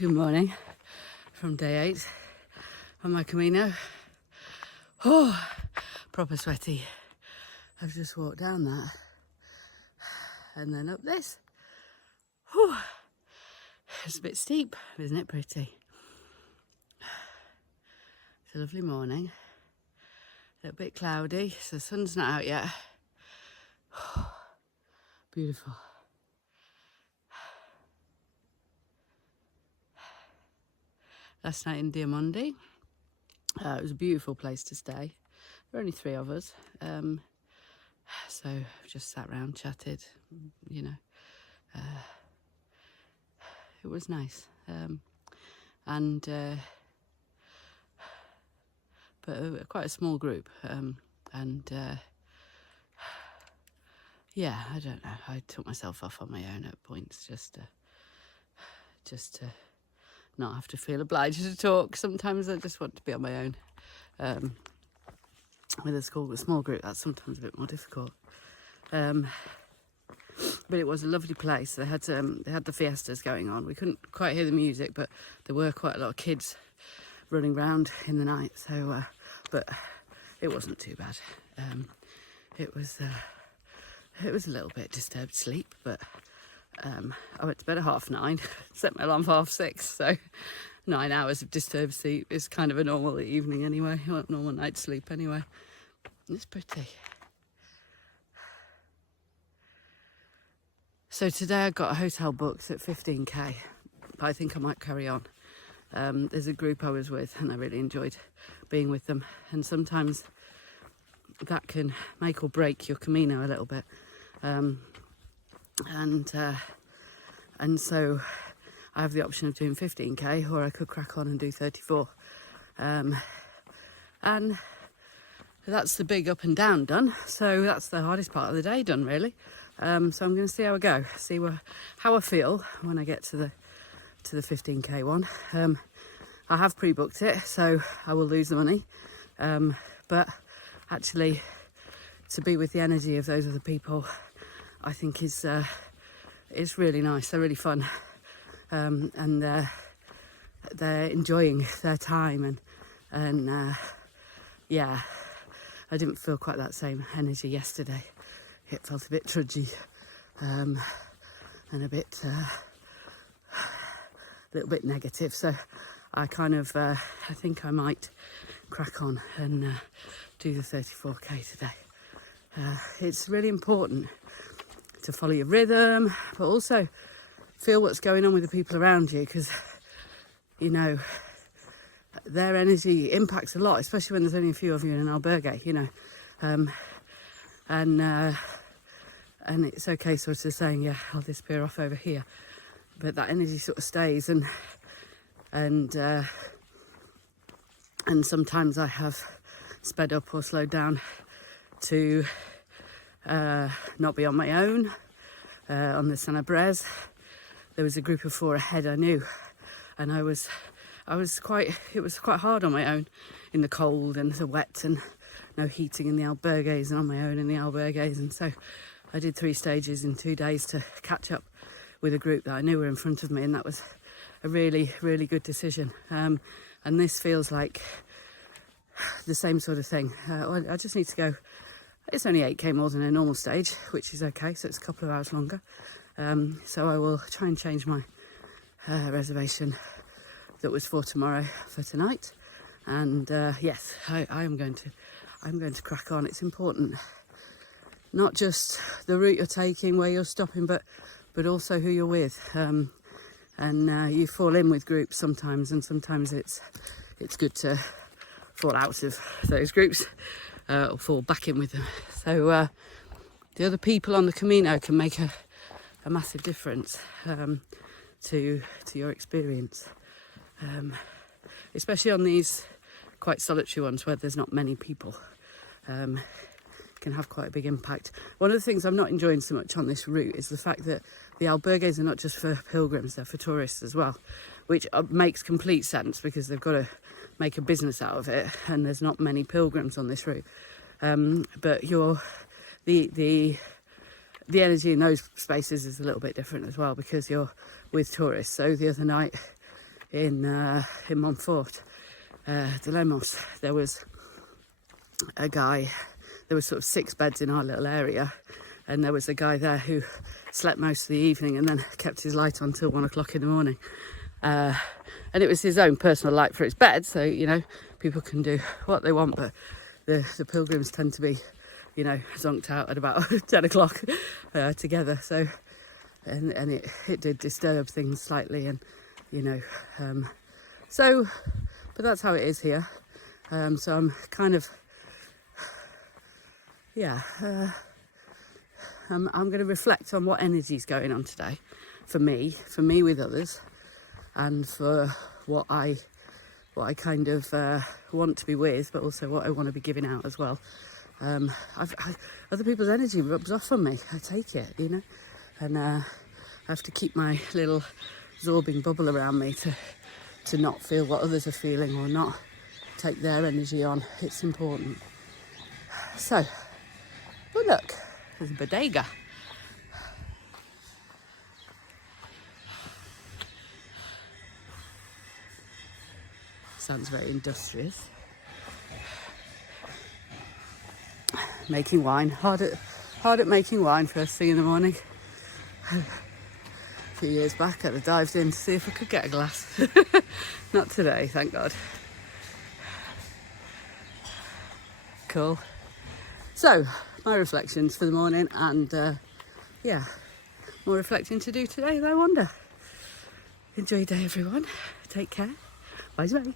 Good morning from day 8 on my Camino. Oh, proper sweaty. I've just walked down that and then up this. Whew. It's a bit steep, isn't it pretty? It's a lovely morning. A little bit cloudy, so the sun's not out yet. Beautiful. Last night in Diamondi, it was a beautiful place to stay. There were only 3 of us, so just sat around, chatted, it was nice, but quite a small group, yeah, I don't know, I took myself off on my own at points just to not have to feel obliged to talk. Sometimes I just want to be on my own. With a small group, that's sometimes a bit more difficult. But it was a lovely place. They had the fiestas going on. We couldn't quite hear the music, but there were quite a lot of kids running around in the night. So, but it wasn't too bad. It was a little bit disturbed sleep, but I went to bed at 9:30, set my alarm for 6:30, so 9 hours of disturbed sleep is kind of a normal evening anyway, or normal night's sleep anyway. It's pretty. So today I got a hotel booked at 15k, but I think I might carry on. There's a group I was with and I really enjoyed being with them, and sometimes that can make or break your Camino a little bit. And so I have the option of doing 15k, or I could crack on and do 34. And that's the big up and down done. So that's the hardest part of the day done, really. So I'm going to see how I go, see how I feel when I get to the 15k one. I have pre-booked it, so I will lose the money. But actually, to be with the energy of those other people, I think is really nice. They're really fun, and they're enjoying their time, and yeah, I didn't feel quite that same energy yesterday. It felt a bit trudgy, and a little bit negative. So I kind of I think I might crack on and do the 34k today. It's really important to follow your rhythm, but also feel what's going on with the people around you, because their energy impacts a lot, especially when there's only a few of you in an albergue, and it's okay sort of saying, yeah, I'll disappear off over here, but that energy sort of stays, and sometimes I have sped up or slowed down to not be on my own. On the Sanabres, there was a group of 4 ahead I knew, and it was quite hard on my own in the cold and the wet and no heating in the albergues, and on my own in the albergues. And so I did 3 stages in 2 days to catch up with a group that I knew were in front of me, and that was a really, really good decision. And this feels like the same sort of thing. I just need to go. It's only 8k more than a normal stage, which is okay, so it's a couple of hours longer. So I will try and change my reservation that was for tomorrow for tonight. And yes, I'm going to crack on. It's important, not just the route you're taking, where you're stopping, but also who you're with. And you fall in with groups sometimes, and sometimes it's good to fall out of those groups. Or fall back in with them. So the other people on the Camino can make a massive difference to your experience, especially on these quite solitary ones where there's not many people. Can have quite a big impact. One of the things I'm not enjoying so much on this route is the fact that the albergues are not just for pilgrims, they're for tourists as well, which makes complete sense because they've got to make a business out of it, and there's not many pilgrims on this route. But the energy in those spaces is a little bit different as well, because you're with tourists. So the other night Montfort, de Lemos, there was a guy. There was sort of 6 beds in our little area, and there was a guy there who slept most of the evening and then kept his light on till 1 o'clock in the morning. And it was his own personal light for his bed, so people can do what they want, but the pilgrims tend to be zonked out at about 10 o'clock together. So and it did disturb things slightly, and so, but that's how it is here. So I'm kind of I'm going to reflect on what energy's going on today for me with others, and for what I kind of want to be with, but also what I want to be giving out as well. Other people's energy rubs off on me. I take it, and I have to keep my little absorbing bubble around me to not feel what others are feeling, or not take their energy on. It's important. So, oh look, there's a bodega. Sounds very industrious. Making wine, hard at making wine first thing in the morning. A few years back I'd have dived in to see if I could get a glass. Not today, thank God. Cool. So, my reflections for the morning, and more reflecting to do today, I wonder. Enjoy your day, everyone. Take care. Bye bye.